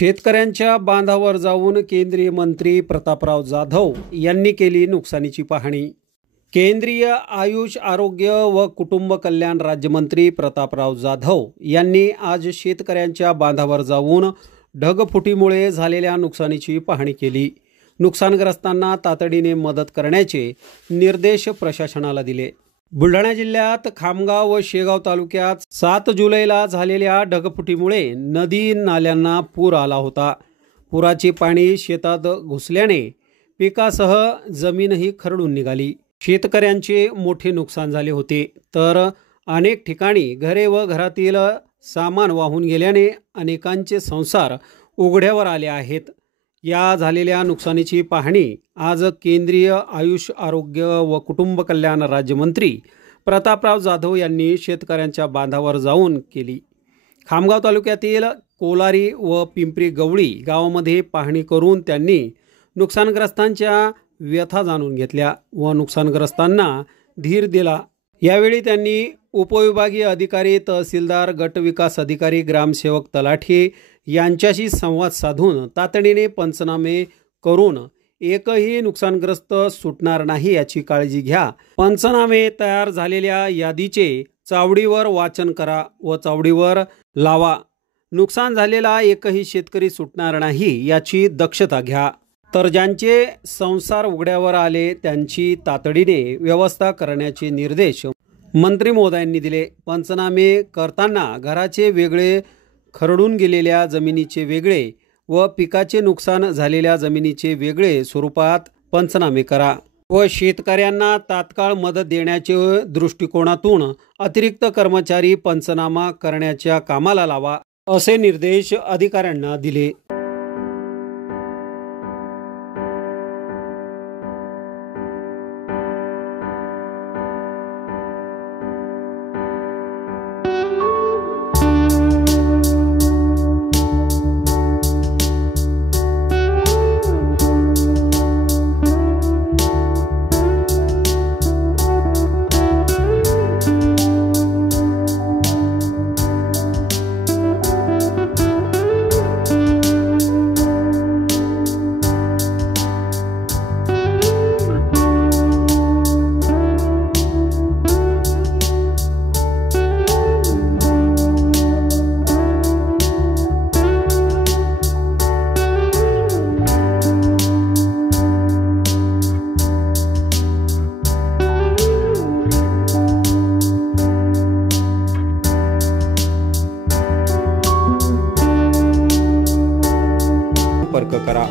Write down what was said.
शेतकऱ्यांच्या बांधावर जाऊन केंद्रीय मंत्री प्रतापराव जाधव यांनी केली नुकसानीची पाहणी। केंद्रीय आयुष आरोग्य व कुटुंब कल्याण राज्यमंत्री प्रतापराव जाधव यांनी आज शेतकऱ्यांच्या बांधावर जाऊन ढगफुटीमुळे झालेल्या नुकसानीची पाहणी केली। नुकसानग्रस्तांना तातडीने मदत करण्याचे निर्देश प्रशासनाला दिले। बुलढाणा जिल्ह्यात खामगाव व शेगाव तालुक्यात 7 जुलैला झालेल्या ढगफुटीमुळे नदी नाल्यांना पूर आला होता। पुराचे पाणी शेतात घुसल्याने पिकासह जमीनही खरडून निघाली। शेतकऱ्यांचे मोठे नुकसान झाले होते, तर अनेक ठिकाणी घरे व घरातील सामान वाहून गेल्याने अनेकांचे संसार उघड्यावर आले आहेत। या झालेल्या नुकसानीची पाहणी आज केंद्रीय आयुष आरोग्य व कुटुंब कल्याण राज्यमंत्री प्रतापराव जाधव यांनी शेतकऱ्यांच्या बांधावर जाऊन केली। खामगाव तालुक्यातील कोलारी व पिंपरी गवळी गावामध्ये पाहणी करून त्यांनी नुकसानग्रस्तांच्या व्यथा जाणून घेतल्या व नुकसानग्रस्तांना धीर दिला। यावेळी त्यांनी उपविभागीय अधिकारी, तहसीलदार, गट विकास अधिकारी, ग्रामसेवक, तलाठी यांच्याशी संवाद साधून तातडीने पंचनामे करून एकही नुकसानग्रस्त सुटणार नाही याची काळजी घ्या। पंचनामे तयार झालेल्या यादीचे चावडीवर वाचन करा व चावडीवर लावा। नुकसान झालेला एकही शेतकरी सुटणार नाही याची दक्षता घ्या। तर ज्यांचे संसार उघड्यावर आले त्यांची तातडीने व्यवस्था करण्याचे निर्देश मंत्री महोदयांनी दिले। पंचनामे करताना घराचे वेगळे, खरडून गेलेल्या जमिनीचे वेगळे व पिकाचे नुकसान झालेल्या जमिनीचे वेगळे स्वरूपात पंचनामे करा व शेतकऱ्यांना तात्काळ मदत देण्याच्या दृष्टिकोनातून अतिरिक्त कर्मचारी पंचनामा करण्याच्या कामाला लावा, असे निर्देश अधिकाऱ्यांना दिले। संपर्क करा।